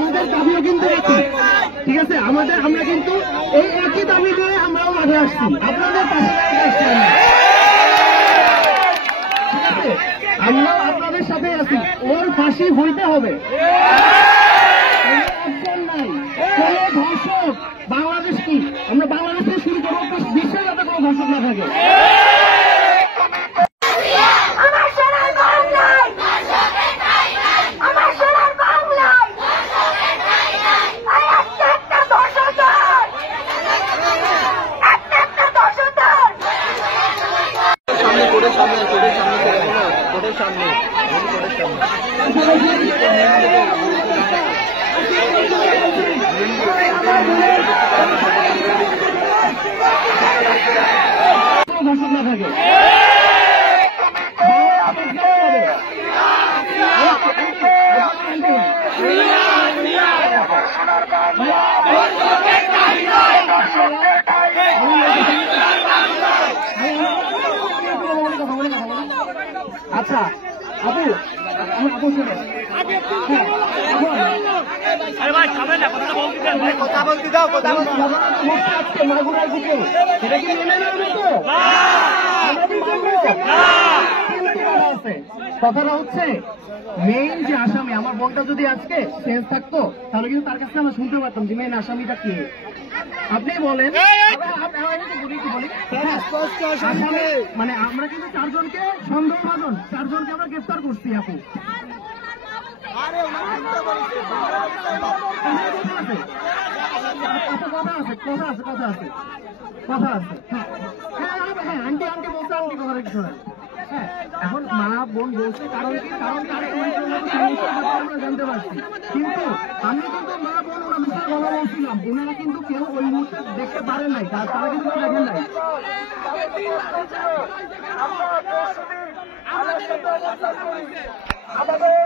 আমাদের দাবিও কিন্তু একই, ঠিক আছে? আমরা কিন্তু এই একই দাবি নিয়ে আমরাও মাঠে আসছি, আপনাদের পাশে আসছি, ঠিক আছে? আমরাও আপনাদের সাথে আছি, ওর ফাঁসি হইতে হবে। নাই কোন ধর্ষক বাংলাদেশ কি আমরা বাংলাদেশ থেকে শুরু করবো, বিশ্বে যাতে কোনো ধর্ষক না থাকে। ধর্ষক না থাকে আচ্ছা আপু আপু শুনে কথা বলতে দাও, কথা মাগুরার দিকে এটা কি মেনে নেবে তো? কথাটা হচ্ছে মেইন যে আসামি, আমার বোনটা যদি আজকে সেন্স থাকতো তাহলে কিন্তু তার কাছে আমরা শুনতে পারতাম যে মেইন আসামিটা কে। আপনি বলেন, মানে আমরা কিন্তু চারজনকে সন্দেহভাজন, চারজনকে আমরা গ্রেফতার করছি আপু। কথা আছে হ্যাঁ আন্টি বলছে, আন্টি কথা কিছু না। হ্যাঁ এখন মা বোন বলছে কারণ কি, কারণ আমরা জানতে পারছি, কিন্তু আমি কিন্তু মা বোন ওরা বিষয়ে কথা বলছিলাম, ওনারা কিন্তু কেউ ওই মুহূর্তে দেখতে পারেন নাই, তারা কিন্তু দেখেন নাই। আমাদের